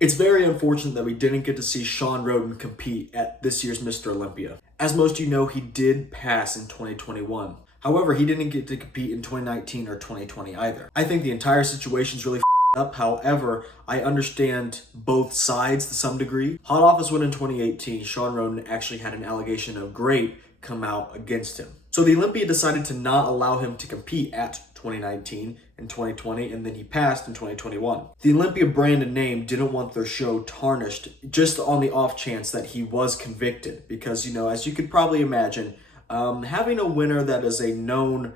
It's very unfortunate that we didn't get to see Shawn Rhoden compete at this year's Mr. Olympia. As most of you know, he did pass in 2021. However, he didn't get to compete in 2019 or 2020 either. I think the entire situation's really up. However, I understand both sides to some degree. Hot off his win in 2018, Shawn Rhoden actually had an allegation of rape come out against him. So the Olympia decided to not allow him to compete at 2019 and 2020, and then he passed in 2021. The Olympia brand and name didn't want their show tarnished just on the off chance that he was convicted, because, you know, as you could probably imagine, having a winner that is a known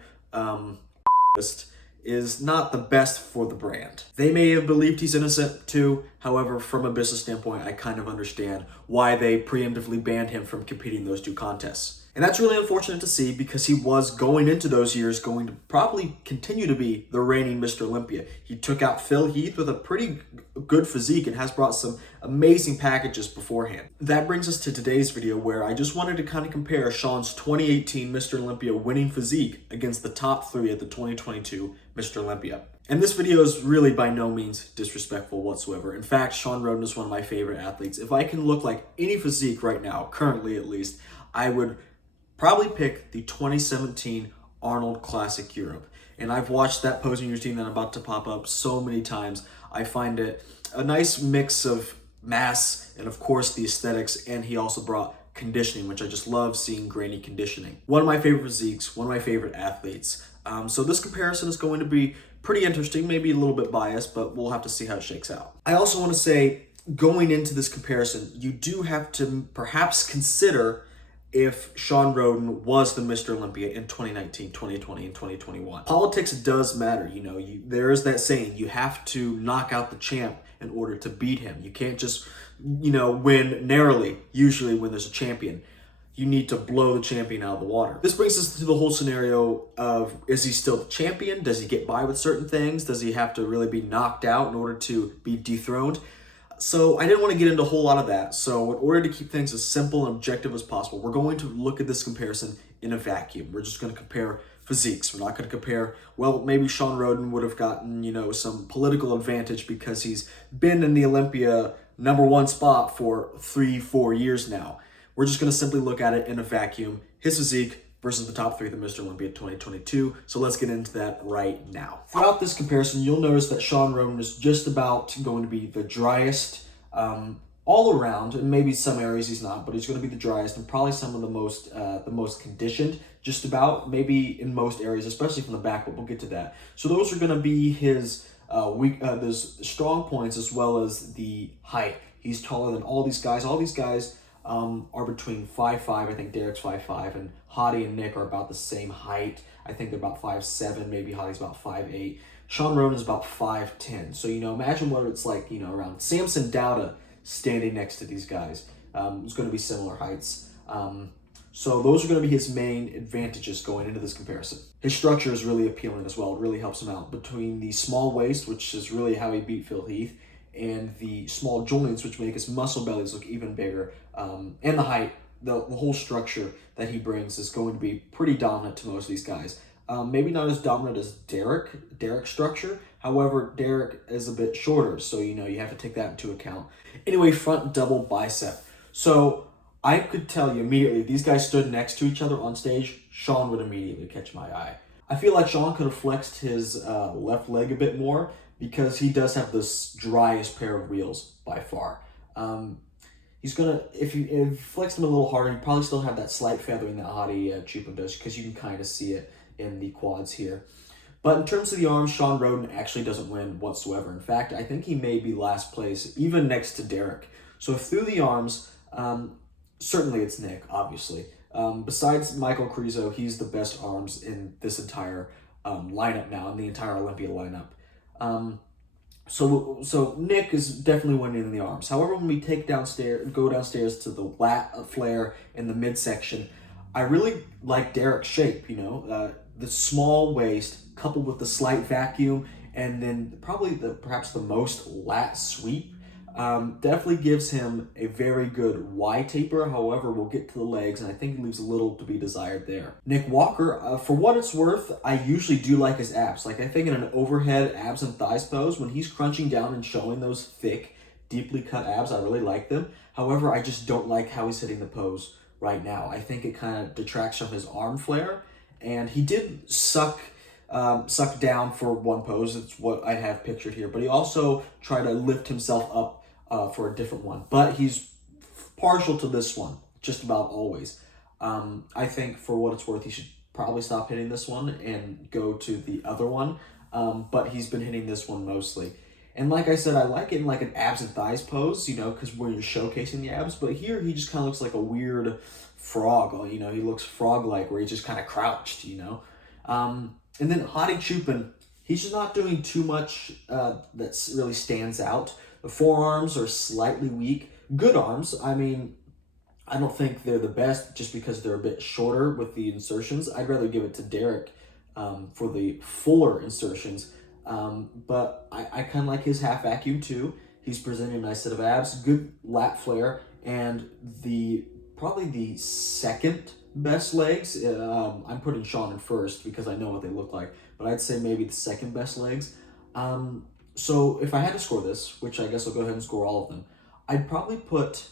is not the best for the brand. They may have believed he's innocent too. However, from a business standpoint, I kind of understand why they preemptively banned him from competing in those two contests. And that's really unfortunate to see, because he was going into those years going to probably continue to be the reigning Mr. Olympia. He took out Phil Heath with a pretty good physique and has brought some amazing packages beforehand. That brings us to today's video, where I just wanted to kind of compare Shawn's 2018 Mr. Olympia winning physique against the top three at the 2022 Mr. Olympia. And this video is really by no means disrespectful whatsoever. In fact, Shawn Rhoden is one of my favorite athletes. If I can look like any physique right now, currently at least, I would probably pick the 2017 Arnold Classic Europe. And I've watched that posing routine that I'm about to pop up so many times. I find it a nice mix of mass and, of course, the aesthetics. And he also brought conditioning, which I just love seeing grainy conditioning. One of my favorite physiques, one of my favorite athletes. So this comparison is going to be pretty interesting, maybe a little bit biased, but we'll have to see how it shakes out. I also want to say, going into this comparison, you do have to perhaps consider if Shawn Rhoden was the Mr. Olympia in 2019, 2020, and 2021. Politics does matter, you know. There is that saying, you have to knock out the champ in order to beat him. You can't just, you know, win narrowly. Usually when there's a champion, you need to blow the champion out of the water. This brings us to the whole scenario of, is he still the champion? Does he get by with certain things? Does he have to really be knocked out in order to be dethroned? So I didn't want to get into a whole lot of that. So in order to keep things as simple and objective as possible, we're going to look at this comparison in a vacuum. We're just going to compare physiques. We're not going to compare, well, maybe Shawn Rhoden would have gotten, you know, some political advantage because he's been in the Olympia #1 spot for 3-4 years now. We're just going to simply look at it in a vacuum, his physique versus the top three of the Mr. Olympia 2022. So let's get into that right now. Throughout this comparison, you'll notice that Shawn Rhoden is just about going to be the driest all around, and maybe some areas he's not, but he's going to be the driest and probably some of the most conditioned, just about, maybe in most areas, especially from the back, but we'll get to that. So those are going to be his those strong points, as well as the height. He's taller than all these guys. All these guys are between 5'5", I think Derek's 5'5", and Hadi and Nick are about the same height. I think they're about 5'7", maybe Hadi's about 5'8". Shawn Rhoden is about 5'10". So, you know, imagine what it's like, you know, around Samson Dowda standing next to these guys. It's going to be similar heights. So those are going to be his main advantages going into this comparison. His structure is really appealing as well. It really helps him out between the small waist, which is really how he beat Phil Heath, and the small joints, which make his muscle bellies look even bigger, and the height. The whole structure that he brings is going to be pretty dominant to most of these guys. Maybe not as dominant as Derek's structure. However, Derek is a bit shorter, so, you know, you have to take that into account. Anyway, front double bicep. So I could tell you immediately, if these guys stood next to each other on stage, Shawn would immediately catch my eye. I feel like Shawn could have flexed his left leg a bit more, because he does have the driest pair of wheels by far. He's gonna, if you flex him a little harder, you probably still have that slight feathering that Hadi Chupa does, because you can kind of see it in the quads here. But in terms of the arms, Shawn Rhoden actually doesn't win whatsoever. In fact, I think he may be last place, even next to Derek. So through the arms, certainly it's Nick, obviously. Besides Michael Krizo, he's the best arms in this entire lineup now, in the entire Olympia lineup. So Nick is definitely winning in the arms. However, when we go downstairs to the lat flare in the midsection, I really like Derek's shape, you know, the small waist coupled with the slight vacuum, and then perhaps the most lat sweep. Definitely gives him a very good Y taper. However, we'll get to the legs, and I think he leaves a little to be desired there. Nick Walker, for what it's worth, I usually do like his abs. Like, I think in an overhead abs and thighs pose, when he's crunching down and showing those thick deeply cut abs. I really like them. However, I just don't like how he's hitting the pose right now. I think it kind of detracts from his arm flare, and he did suck down for one pose. It's what I have pictured here, but he also tried to lift himself up for a different one. But he's partial to this one just about always. I think for what it's worth, he should probably stop hitting this one and go to the other one. But he's been hitting this one mostly. And like I said, I like it in like an abs and thighs pose, you know, because when you're showcasing the abs. But here he just kind of looks like a weird frog, you know, he looks frog-like where he's just kind of crouched, you know. And then Hadi Chupin, he's just not doing too much that really stands out. The forearms are slightly weak. Good arms, I mean, I don't think they're the best just because they're a bit shorter with the insertions. I'd rather give it to Derek for the fuller insertions. But I kind of like his half vacuum too. He's presenting a nice set of abs, good lat flare, and probably the second best legs. I'm putting Shawn in first because I know what they look like, but I'd say maybe the second best legs. So if I had to score this, which I guess I'll go ahead and score all of them, I'd probably put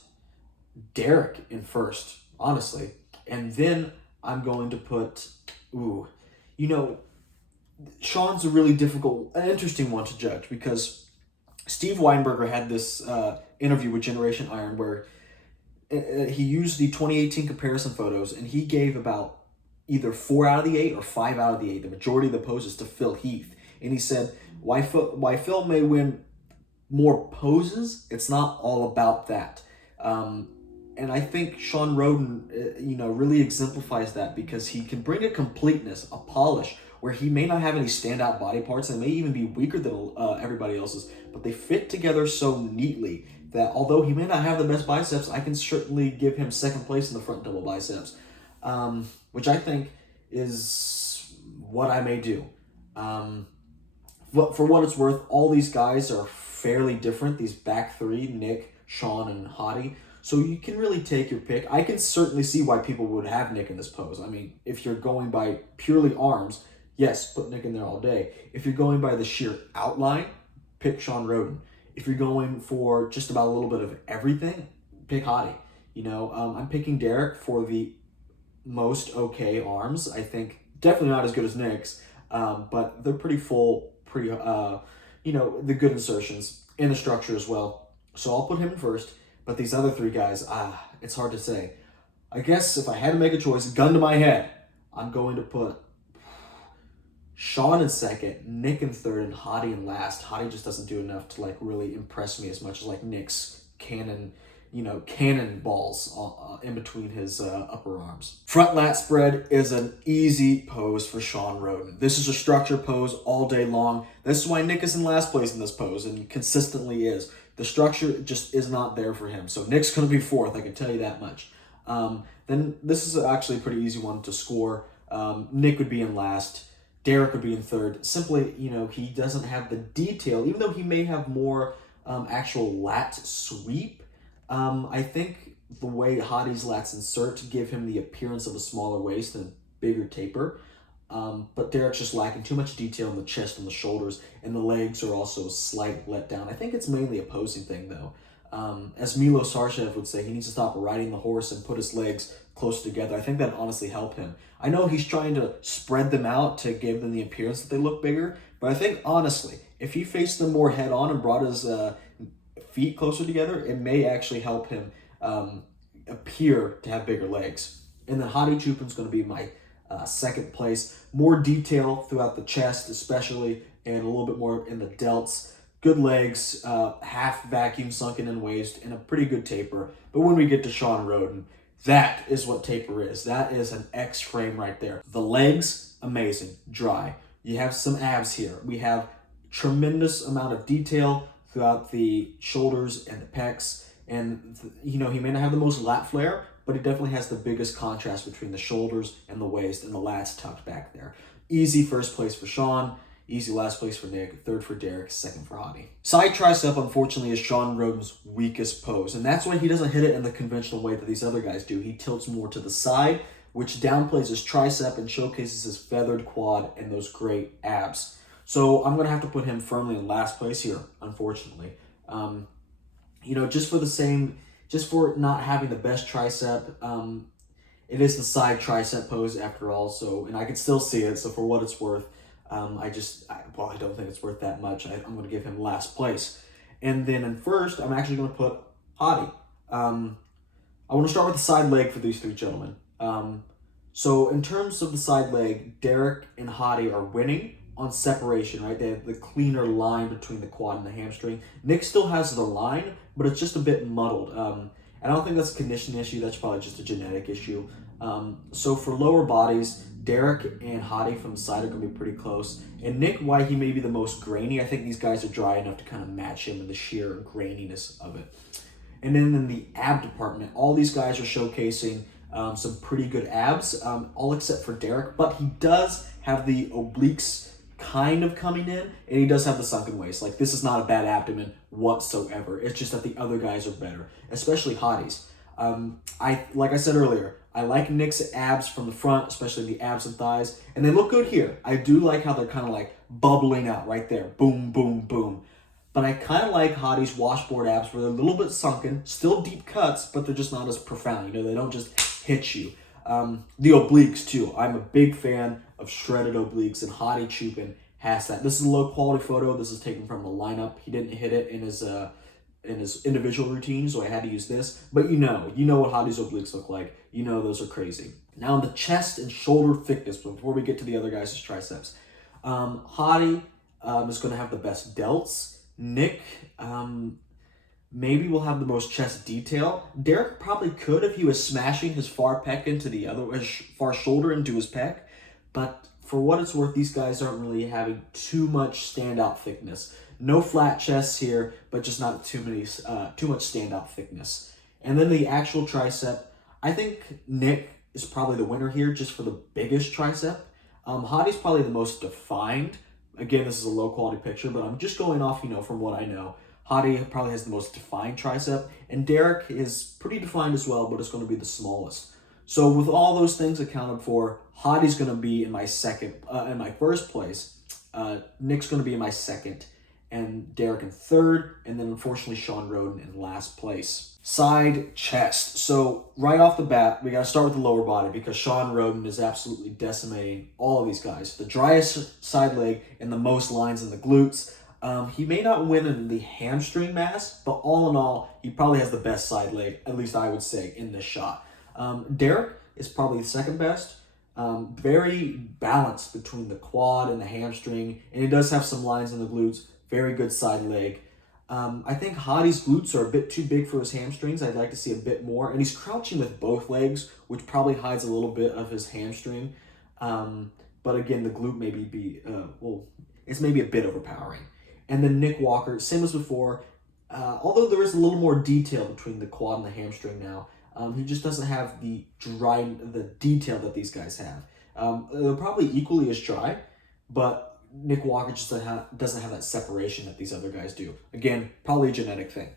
Derek in first, honestly. And then I'm going to put, you know, Shawn's a really an interesting one to judge because Steve Weinberger had this interview with Generation Iron where he used the 2018 comparison photos and he gave about either 4 out of the 8 or 5 out of the 8, the majority of the poses, to Phil Heath. And he said, why Phil may win more poses, it's not all about that. And I think Shawn Rhoden, you know, really exemplifies that because he can bring a completeness, a polish, where he may not have any standout body parts and may even be weaker than everybody else's, but they fit together so neatly that although he may not have the best biceps, I can certainly give him second place in the front double biceps, which I think is what I may do. But for what it's worth, all these guys are fairly different, these back three, Nick, Shawn, and Hadi. So you can really take your pick. I can certainly see why people would have Nick in this pose. I mean, if you're going by purely arms, yes, put Nick in there all day. If you're going by the sheer outline, pick Shawn Rhoden. If you're going for just about a little bit of everything, pick Hadi. You know, I'm picking Derek for the most okay arms. I think definitely not as good as Nick's, but they're pretty full, you know, the good insertions in the structure as well. So I'll put him in first. But these other three guys, it's hard to say. I guess if I had to make a choice, gun to my head, I'm going to put Shawn in second, Nick in third, and Hadi in last. Hadi just doesn't do enough to like really impress me as much as like Nick's cannon balls in between his upper arms. Front lat spread is an easy pose for Shawn Rhoden. This is a structure pose all day long. This is why Nick is in last place in this pose and consistently is. The structure just is not there for him. So Nick's going to be fourth, I can tell you that much. Then this is actually a pretty easy one to score. Nick would be in last. Derek would be in third. Simply, you know, he doesn't have the detail, even though he may have more actual lat sweep. I think the way Hadi's lats insert give him the appearance of a smaller waist and bigger taper. But Derek's just lacking too much detail in the chest and the shoulders, and the legs are also a slight letdown. I think it's mainly a posing thing, though. As Milo Sarshev would say, he needs to stop riding the horse and put his legs close together. I think that honestly helped him. I know he's trying to spread them out to give them the appearance that they look bigger, but I think honestly, if he faced them more head on and brought his feet closer together, it may actually help him appear to have bigger legs. And then Hadi Chupin's going to be my second place. More detail throughout the chest especially, and a little bit more in the delts. Good legs, half vacuum sunken in waist, and a pretty good taper. But when we get to Shawn Rhoden, that is what taper is. That is an X frame right there. The legs, amazing, dry. You have some abs here. We have tremendous amount of detail throughout the shoulders and the pecs. And, you know, he may not have the most lat flare, but he definitely has the biggest contrast between the shoulders and the waist, and the lats tucked back there. Easy first place for Shawn, easy last place for Nick, third for Derek, second for Hadi. Side tricep, unfortunately, is Shawn Rhoden's weakest pose, and that's why he doesn't hit it in the conventional way that these other guys do. He tilts more to the side, which downplays his tricep and showcases his feathered quad and those great abs. So I'm going to have to put him firmly in last place here, unfortunately. just for not having the best tricep, it is the side tricep pose after all. So, and I can still see it. So for what it's worth, I don't think it's worth that much. I'm going to give him last place. And then in first, I'm actually going to put Hadi. I want to start with the side leg for these three gentlemen. So in terms of the side leg, Derek and Hadi are winning on separation, right? They have the cleaner line between the quad and the hamstring. Nick still has the line, but it's just a bit muddled. And I don't think that's a conditioning issue. That's probably just a genetic issue. So for lower bodies, Derek and Hadi from the side are going to be pretty close. And Nick, why he may be the most grainy, I think these guys are dry enough to kind of match him in the sheer graininess of it. And then in the ab department, all these guys are showcasing some pretty good abs, all except for Derek. But he does have the obliques kind of coming in, and he does have the sunken waist. Like, this is not a bad abdomen whatsoever. It's just that the other guys are better, especially Hadi's. Like I said earlier, I like Nick's abs from the front, especially the abs and thighs, and they look good here. I do like how they're kind of like bubbling out right there. Boom, boom, boom. But I kind of like Hadi's washboard abs where they're a little bit sunken, still deep cuts, but they're just not as profound. They don't just hit you. The obliques too. I'm a big fan of shredded obliques, and Hadi Chupin has that. This is a low quality photo. This is taken from the lineup. He didn't hit it in his individual routine, so I had to use this. But you know what Hadi's obliques look like. Those are crazy. Now in the chest and shoulder thickness, before we get to the other guys' triceps, Hadi is going to have the best delts. Nick maybe will have the most chest detail. Derek probably could if he was smashing his far pec into his far shoulder into his pec. But for what it's worth, these guys aren't really having too much standout thickness. No flat chests here, but just not too much standout thickness. And then the actual tricep, I think Nick is probably the winner here just for the biggest tricep. Hadi's probably the most defined. Again, this is a low quality picture, but I'm just going off, from what I know. Hadi probably has the most defined tricep, and Derek is pretty defined as well, but it's going to be the smallest. So with all those things accounted for, Hadi's going to be in my first place. Nick's going to be in my second, and Derek in third, and then unfortunately Shawn Rhoden in last place. Side chest. So right off the bat, we got to start with the lower body because Shawn Rhoden is absolutely decimating all of these guys. The driest side leg and the most lines in the glutes. He may not win in the hamstring mass, but all in all, he probably has the best side leg, at least I would say, in this shot. Derek is probably the second best. Very balanced between the quad and the hamstring, and he does have some lines in the glutes. Very good side leg. I think Hadi's glutes are a bit too big for his hamstrings. I'd like to see a bit more. And he's crouching with both legs, which probably hides a little bit of his hamstring. But again, the glute it's maybe a bit overpowering. And then Nick Walker, same as before, although there is a little more detail between the quad and the hamstring now, he just doesn't have the detail that these guys have. They're probably equally as dry, but Nick Walker just doesn't have that separation that these other guys do. Again, probably a genetic thing.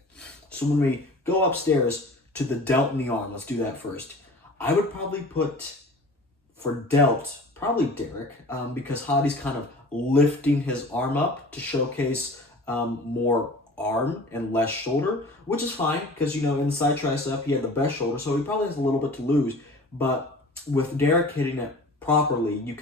So when we go upstairs to the delt in the arm, let's do that first. I would probably put, for delt, probably Derek, because Hadi's kind of lifting his arm up to showcase more arm and less shoulder, which is fine because, in the side tricep, he had the best shoulder, so he probably has a little bit to lose. But with Derek hitting it properly, it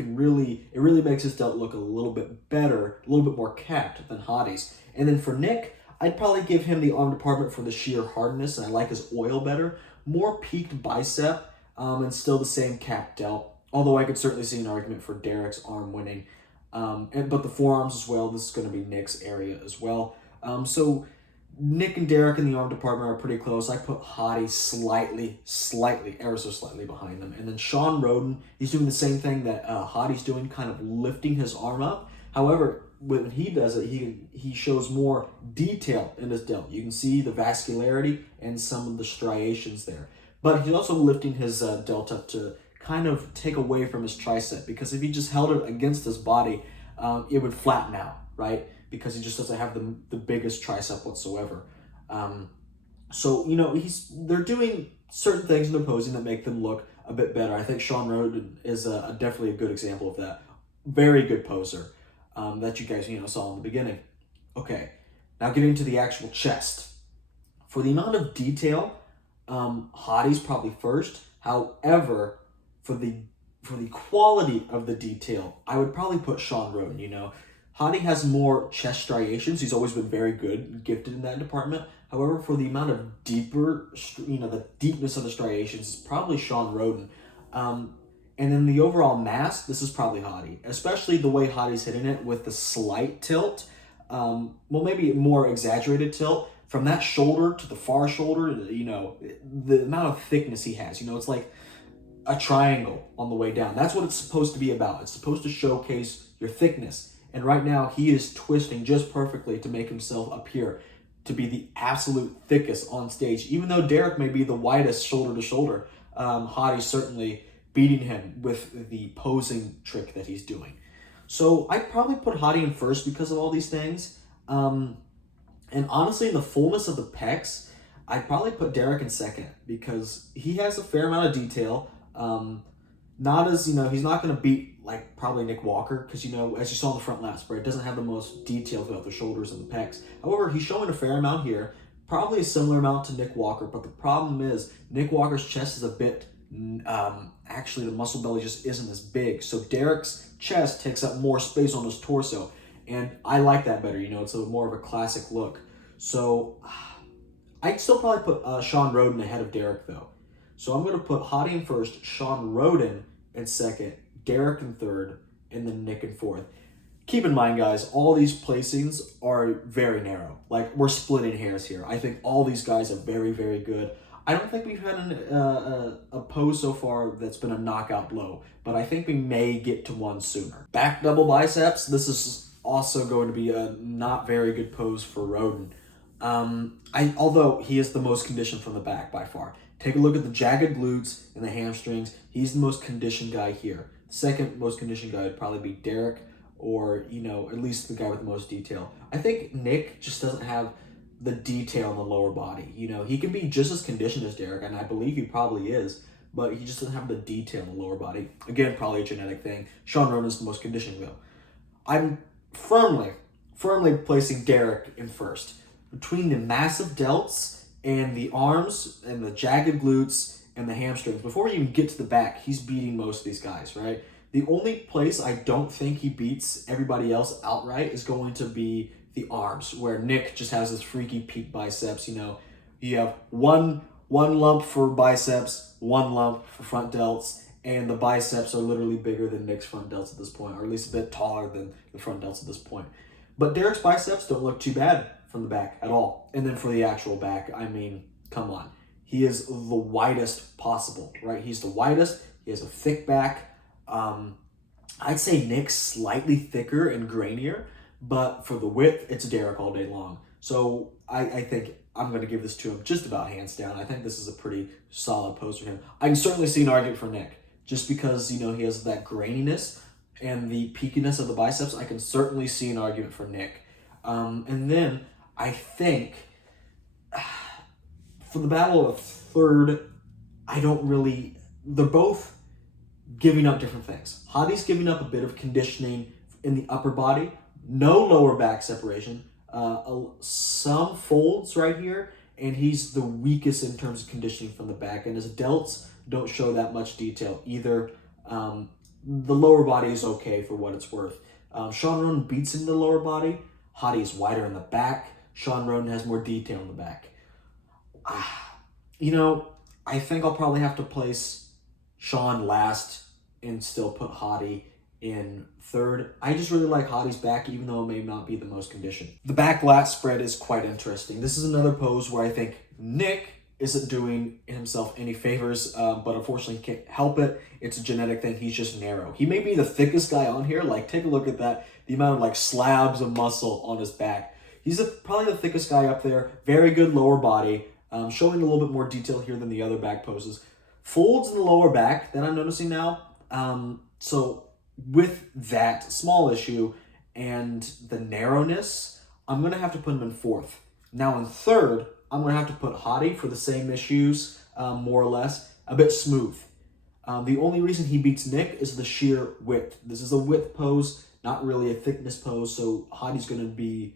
really makes his delt look a little bit better, a little bit more capped than Hadi's. And then for Nick, I'd probably give him the arm department for the sheer hardness, and I like his oil better. More peaked bicep, and still the same capped delt. Although I could certainly see an argument for Derek's arm winning. But the forearms as well, this is going to be Nick's area as well. So Nick and Derek in the arm department are pretty close. I put Hadi ever so slightly behind them. And then Shawn Rhoden, he's doing the same thing that Hadi's doing, kind of lifting his arm up. However, when he does it, he shows more detail in his delt. You can see the vascularity and some of the striations there. But he's also lifting his delt up to kind of take away from his tricep, because if he just held it against his body, it would flatten out, right? Because he just doesn't have the biggest tricep whatsoever. So, they're doing certain things in their posing that make them look a bit better. I think Shawn Rhoden is definitely a good example of that. Very good poser that you guys, saw in the beginning. Okay, now getting to the actual chest. For the amount of detail, Hottie's probably first. However, for the quality of the detail, I would probably put Shawn Rhoden. You know, Hottie has more chest striations. He's always been very good and gifted in that department. However, for the amount of deeper, the deepness of the striations, it's probably Shawn Rhoden. And then the overall mass, this is probably Hottie, especially the way Hottie's hitting it with the slight tilt. Well, maybe more exaggerated tilt from that shoulder to the far shoulder. You know, the amount of thickness he has. You know, it's like a triangle on the way down. That's what it's supposed to be about. It's supposed to showcase your thickness. And right now, he is twisting just perfectly to make himself appear to be the absolute thickest on stage. Even though Derek may be the widest shoulder to shoulder, Hottie's certainly beating him with the posing trick that he's doing. So I'd probably put Hottie in first because of all these things. And honestly, in the fullness of the pecs, I'd probably put Derek in second because he has a fair amount of detail. Not as, he's not going to beat like probably Nick Walker because, as you saw in the front lap spread, doesn't have the most detail throughout the shoulders and the pecs. However, he's showing a fair amount here, probably a similar amount to Nick Walker, but the problem is Nick Walker's chest is a bit, actually the muscle belly just isn't as big. So Derek's chest takes up more space on his torso, and I like that better. It's a more of a classic look. So I'd still probably put Shawn Rhoden ahead of Derek though. So I'm going to put Hottie in first, Shawn Rhoden in second, Derek in third, and then Nick in fourth. Keep in mind, guys, all these placings are very narrow. Like, we're splitting hairs here. I think all these guys are very, very good. I don't think we've had a pose so far that's been a knockout blow, but I think we may get to one sooner. Back double biceps, this is also going to be a not very good pose for Rhoden. Although he is the most conditioned from the back by far. Take a look at the jagged glutes and the hamstrings. He's the most conditioned guy here. The second most conditioned guy would probably be Derek, or, at least the guy with the most detail. I think Nick just doesn't have the detail in the lower body. He can be just as conditioned as Derek, and I believe he probably is, but he just doesn't have the detail in the lower body. Again, probably a genetic thing. Shawn Rhoden is the most conditioned, though. I'm firmly placing Derek in first. Between the massive delts and the arms and the jagged glutes and the hamstrings, before we even get to the back, he's beating most of these guys, right? The only place I don't think he beats everybody else outright is going to be the arms, where Nick just has this freaky peak biceps. You have one lump for biceps, one lump for front delts, and the biceps are literally bigger than Nick's front delts at this point, or at least a bit taller than the front delts at this point. But Derek's biceps don't look too bad from the back at all. And then for the actual back, I mean, come on. He is the widest possible, right? He's the widest. He has a thick back. I'd say Nick's slightly thicker and grainier, but for the width, it's Derek all day long. So I think I'm going to give this to him just about hands down. I think this is a pretty solid pose for him. I can certainly see an argument for Nick, just because, he has that graininess and the peakiness of the biceps. I can certainly see an argument for Nick. And then I think for the battle of third, they're both giving up different things. Hottie's giving up a bit of conditioning in the upper body, no lower back separation, some folds right here, and he's the weakest in terms of conditioning from the back, and his delts don't show that much detail either. The lower body is okay for what it's worth. Shawn Rhoden beats him in the lower body. Hottie is wider in the back. Shawn Rhoden has more detail in the back. I think I'll probably have to place Shawn last and still put Hottie in third. I just really like Hottie's back, even though it may not be the most conditioned. The back lat spread is quite interesting. This is another pose where I think Nick isn't doing himself any favors, but unfortunately he can't help it. It's a genetic thing. He's just narrow. He may be the thickest guy on here. Like, take a look at that. The amount of slabs of muscle on his back. He's probably the thickest guy up there. Very good lower body. Showing a little bit more detail here than the other back poses. Folds in the lower back that I'm noticing now. So with that small issue and the narrowness, I'm going to have to put him in fourth. Now in third, I'm going to have to put Hottie for the same issues, more or less, a bit smooth. The only reason he beats Nick is the sheer width. This is a width pose, not really a thickness pose, so Hottie's going to be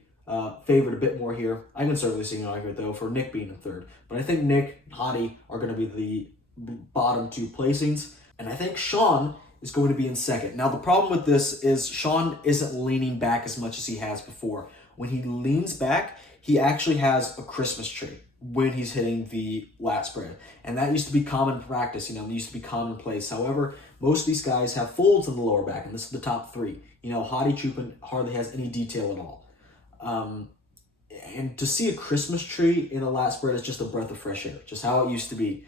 favored a bit more here. I can certainly see an argument, though, for Nick being in third. But I think Nick and Hadi are going to be the bottom two placings. And I think Shawn is going to be in second. Now, the problem with this is Shawn isn't leaning back as much as he has before. When he leans back, he actually has a Christmas tree when he's hitting the lat spread. And that used to be common practice, it used to be commonplace. However, most of these guys have folds in the lower back, and this is the top three. Hadi Choopan hardly has any detail at all. And to see a Christmas tree in a lat spread is just a breath of fresh air, just how it used to be,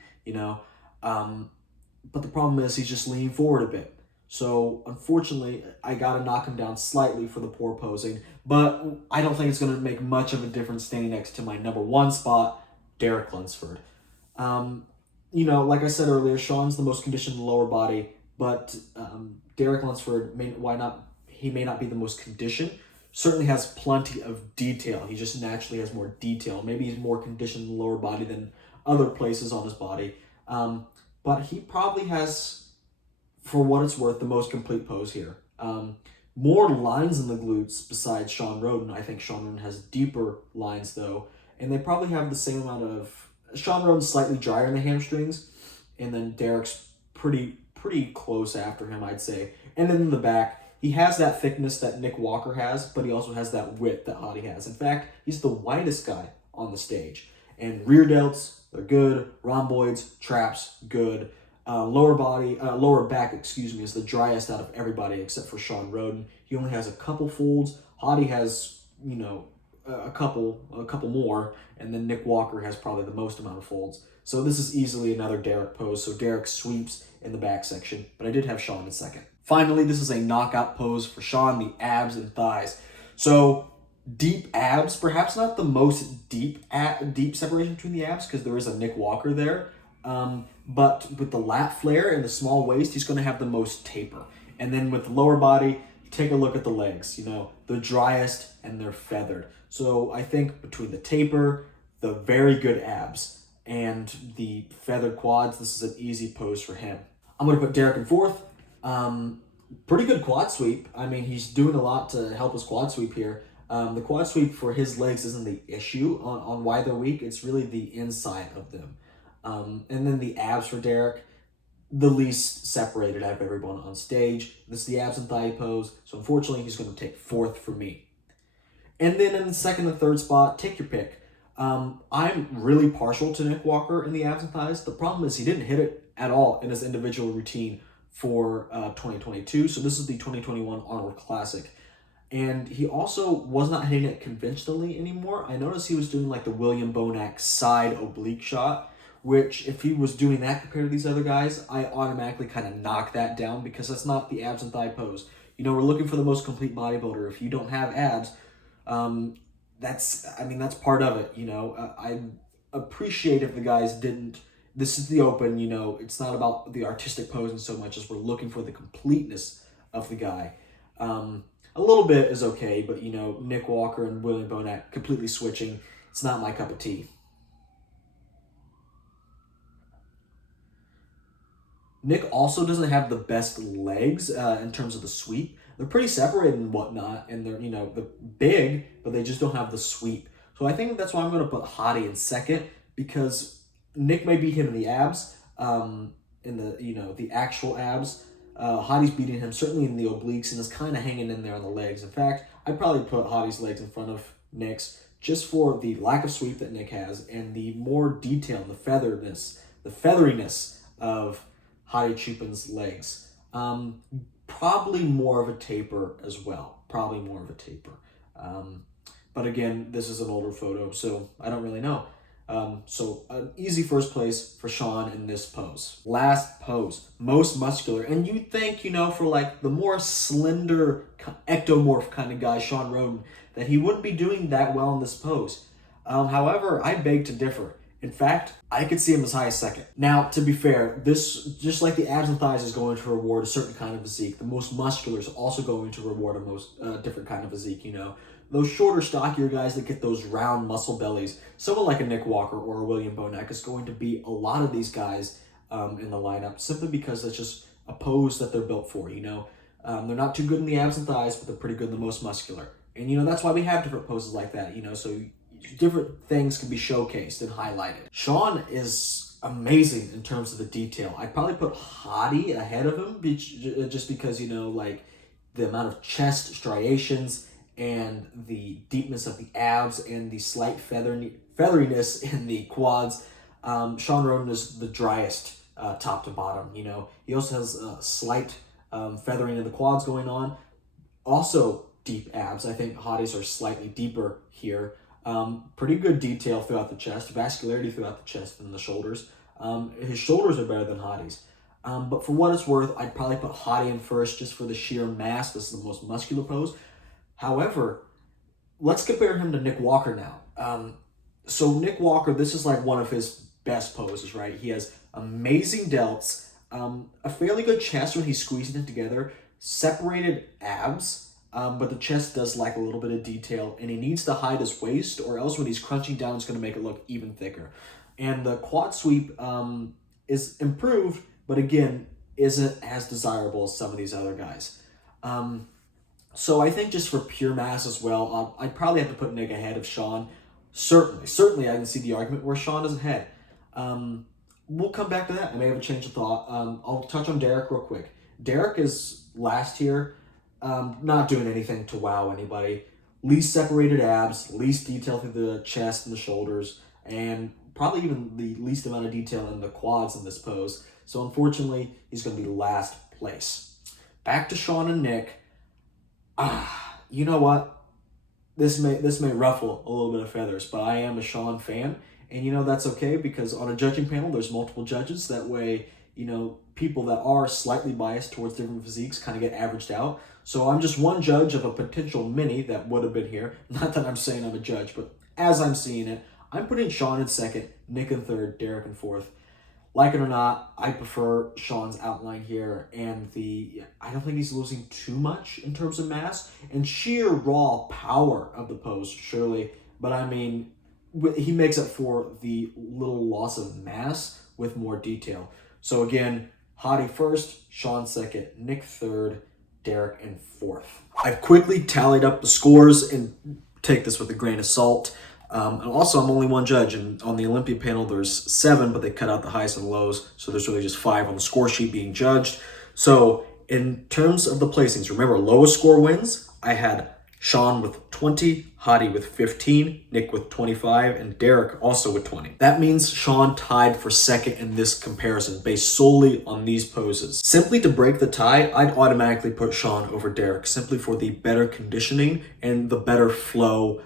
But the problem is he's just leaning forward a bit. So unfortunately, I got to knock him down slightly for the poor posing, but I don't think it's going to make much of a difference standing next to my number one spot, Derek Lunsford. Like I said earlier, Shawn's the most conditioned in the lower body, but Derek Lunsford may not be the most conditioned. Certainly has plenty of detail. He just naturally has more detail. Maybe he's more conditioned in the lower body than other places on his body. But he probably has, for what it's worth, the most complete pose here. More lines in the glutes besides Shawn Rhoden. I think Shawn Rhoden has deeper lines, though. And they probably have the same amount of... Shawn Rhoden's slightly drier in the hamstrings. And then Derek's pretty close after him, I'd say. And then in the back, he has that thickness that Nick Walker has, but he also has that width that Hadi has. In fact, he's the widest guy on the stage. And rear delts, they're good. Rhomboids, traps, good. Lower back, is the driest out of everybody except for Shawn Rhoden. He only has a couple folds. Hadi has, a couple more, and then Nick Walker has probably the most amount of folds. So this is easily another Derek pose. So Derek sweeps in the back section, but I did have Shawn in second. Finally, this is a knockout pose for Shawn, the abs and thighs. So deep abs, perhaps not the most deep separation between the abs because there is a Nick Walker there. But with the lat flare and the small waist, he's going to have the most taper. And then with the lower body, take a look at the legs. They're driest and they're feathered. So I think between the taper, the very good abs, and the feathered quads, this is an easy pose for him. I'm going to put Derek in fourth. Pretty good quad sweep. I mean, he's doing a lot to help his quad sweep here. The quad sweep for his legs isn't the issue on why they're weak. It's really the inside of them. And then the abs for Derek, the least separated out of everyone on stage. This is the abs and thigh pose. So unfortunately, he's going to take fourth for me. And then in the second and third spot, take your pick. I'm really partial to Nick Walker in the abs and thighs. The problem is he didn't hit it at all in his individual routine for 2022. So this is the 2021 Arnold Classic. And he also was not hitting it conventionally anymore. I noticed he was doing like the William Bonac side oblique shot, which if he was doing that compared to these other guys, I automatically kind of knock that down because that's not the abs and thigh pose. We're looking for the most complete bodybuilder. If you don't have abs, that's part of it. I appreciate if the guys didn't. This is the open, it's not about the artistic posing so much as we're looking for the completeness of the guy. A little bit is okay, but Nick Walker and William Bonac completely switching. It's not my cup of tea. Nick also doesn't have the best legs in terms of the sweep. They're pretty separated and whatnot, and they're big, but they just don't have the sweep. So I think that's why I'm going to put Hadi in second, because Nick may beat him in the abs, in the actual abs. Hadi's beating him certainly in the obliques and is kind of hanging in there on the legs. In fact, I'd probably put Hadi's legs in front of Nick's just for the lack of sweep that Nick has and the more detail, the featheriness of Hadi Choopan's legs. Probably more of a taper as well. But again, this is an older photo, so I don't really know. So an easy first place for Shawn in this pose. Last pose, most muscular. And you'd think, for like the more slender, ectomorph kind of guy, Shawn Rhoden, that he wouldn't be doing that well in this pose. However, I beg to differ. In fact, I could see him as high as second. Now, to be fair, this, just like the abs and thighs is going to reward a certain kind of physique, the most muscular is also going to reward a most different kind of physique, Those shorter, stockier guys that get those round muscle bellies, someone like a Nick Walker or a William Bonac is going to beat a lot of these guys in the lineup simply because that's just a pose that they're built for, They're not too good in the abs and thighs, but they're pretty good in the most muscular. And, that's why we have different poses like that, so different things can be showcased and highlighted. Shawn is amazing in terms of the detail. I'd probably put Hadi ahead of him just because, like the amount of chest striations and the deepness of the abs and the slight featheriness in the quads. Shawn Rhoden is the driest top to bottom. He also has a slight feathering in the quads going on. Also deep abs. I think Hadi's are slightly deeper here. Pretty good detail throughout the chest, vascularity throughout the chest and the shoulders. His shoulders are better than Hadi's. But for what it's worth, I'd probably put Hadi in first just for the sheer mass. This is the most muscular pose. However, let's compare him to Nick Walker now. So Nick Walker, this is like one of his best poses, right? He has amazing delts, a fairly good chest when he's squeezing it together, separated abs, but the chest does lack a little bit of detail, and he needs to hide his waist, or else when he's crunching down, it's going to make it look even thicker. And the quad sweep is improved, but again, isn't as desirable as some of these other guys. So I think just for pure mass as well, I'd probably have to put Nick ahead of Shawn. Certainly I can see the argument where Shawn is ahead. We'll come back to that. I may have a change of thought. I'll touch on Derek real quick. Derek is last here. Not doing anything to wow anybody. Least separated abs, least detail through the chest and the shoulders, and probably even the least amount of detail in the quads in this pose. So unfortunately, he's going to be last place. Back to Shawn and Nick. You know what? This may ruffle a little bit of feathers, but I am a Shawn fan, and that's okay because on a judging panel, there's multiple judges. That way, people that are slightly biased towards different physiques kind of get averaged out. So I'm just one judge of a potential many that would have been here. Not that I'm saying I'm a judge, but as I'm seeing it, I'm putting Shawn in second, Nick in third, Derek in fourth. Like it or not, I prefer Shawn's outline here, and I don't think he's losing too much in terms of mass and sheer raw power of the pose, surely. But I mean, he makes up for the little loss of mass with more detail. So again, Hadi first, Shawn second, Nick third, Derek in fourth. I've quickly tallied up the scores, and take this with a grain of salt. And also, I'm only one judge, and on the Olympia panel, there's 7, but they cut out the highs and lows, so there's really just 5 on the score sheet being judged. So in terms of the placings, remember, lowest score wins. I had Shawn with 20, Hadi with 15, Nick with 25, and Derek also with 20. That means Shawn tied for second in this comparison based solely on these poses. Simply to break the tie, I'd automatically put Shawn over Derek simply for the better conditioning and the better flow,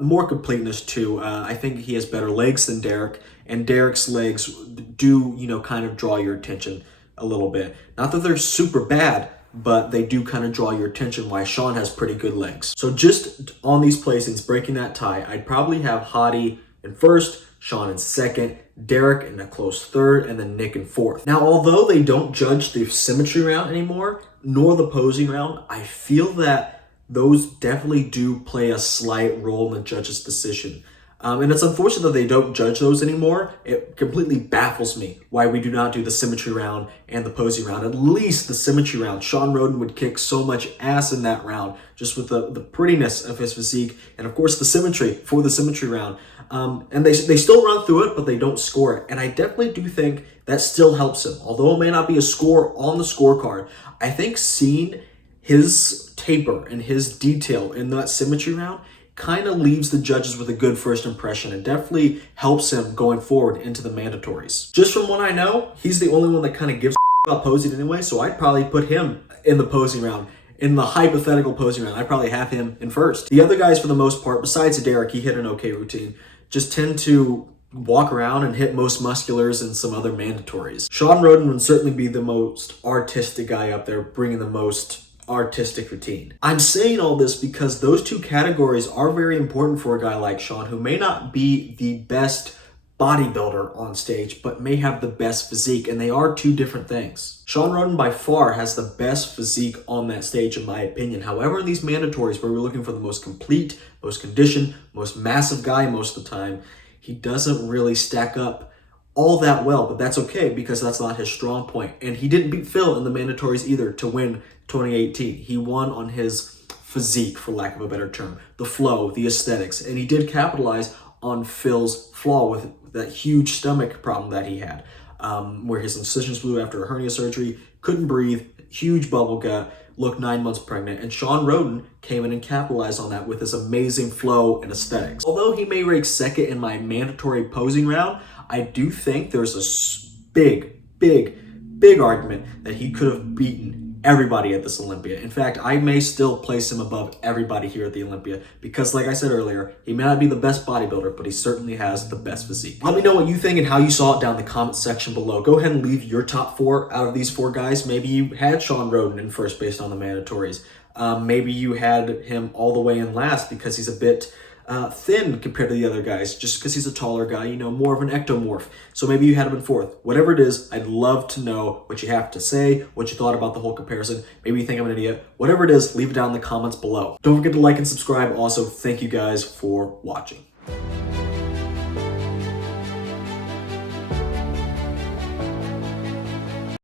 more completeness too. I think he has better legs than Derek, and Derek's legs do, kind of draw your attention a little bit. Not that they're super bad, but they do kind of draw your attention why Shawn has pretty good legs. So just on these placings, breaking that tie, I'd probably have Hadi in first, Shawn in second, Derek in a close third, and then Nick in fourth. Now, although they don't judge the symmetry round anymore, nor the posing round, I feel that those definitely do play a slight role in the judge's decision. And it's unfortunate that they don't judge those anymore. It completely baffles me why we do not do the symmetry round and the posing round. At least the symmetry round. Shawn Rhoden would kick so much ass in that round, just with the prettiness of his physique, and of course the symmetry for the symmetry round. And they still run through it, but they don't score it. And I definitely do think that still helps him. Although it may not be a score on the scorecard, I think seeing his taper and his detail in that symmetry round kind of leaves the judges with a good first impression and definitely helps him going forward into the mandatories. Just from what I know, he's the only one that kind of gives about posing anyway, so I'd probably put him in the posing round. In the hypothetical posing round, I'd probably have him in first. The other guys, for the most part, besides Derek, he hit an okay routine, just tend to walk around and hit most musculars and some other mandatories. Shawn Rhoden would certainly be the most artistic guy up there, bringing the most artistic routine. I'm saying all this because those two categories are very important for a guy like Shawn, who may not be the best bodybuilder on stage, but may have the best physique, and they are two different things. Shawn Rhoden by far has the best physique on that stage, in my opinion. However, in these mandatories where we're looking for the most complete, most conditioned, most massive guy most of the time, he doesn't really stack up all that well, but that's okay because that's not his strong point. And he didn't beat Phil in the mandatories either to win 2018. He won on his physique, for lack of a better term, the flow, the aesthetics, and he did capitalize on Phil's flaw with that huge stomach problem that he had, where his incisions blew after a hernia surgery, couldn't breathe, huge bubble gut, looked 9 months pregnant, and Shawn Rhoden came in and capitalized on that with his amazing flow and aesthetics. Although he may rank second in my mandatory posing round, I do think there's a big argument that he could have beaten everybody at this Olympia. In fact, I may still place him above everybody here at the Olympia because, like I said earlier, he may not be the best bodybuilder, but he certainly has the best physique. Let me know what you think and how you saw it down in the comment section below. Go ahead and leave your top 4 out of these 4 guys. Maybe you had Shawn Rhoden in first based on the mandatories. Maybe you had him all the way in last because he's a bit thin compared to the other guys, just because he's a taller guy, you know, more of an ectomorph. So maybe you had him in 4th. Whatever it is, I'd love to know what you have to say, what you thought about the whole comparison. Maybe you think I'm an idiot. Whatever it is, leave it down in the comments below. Don't forget to like and subscribe. Also, thank you guys for watching.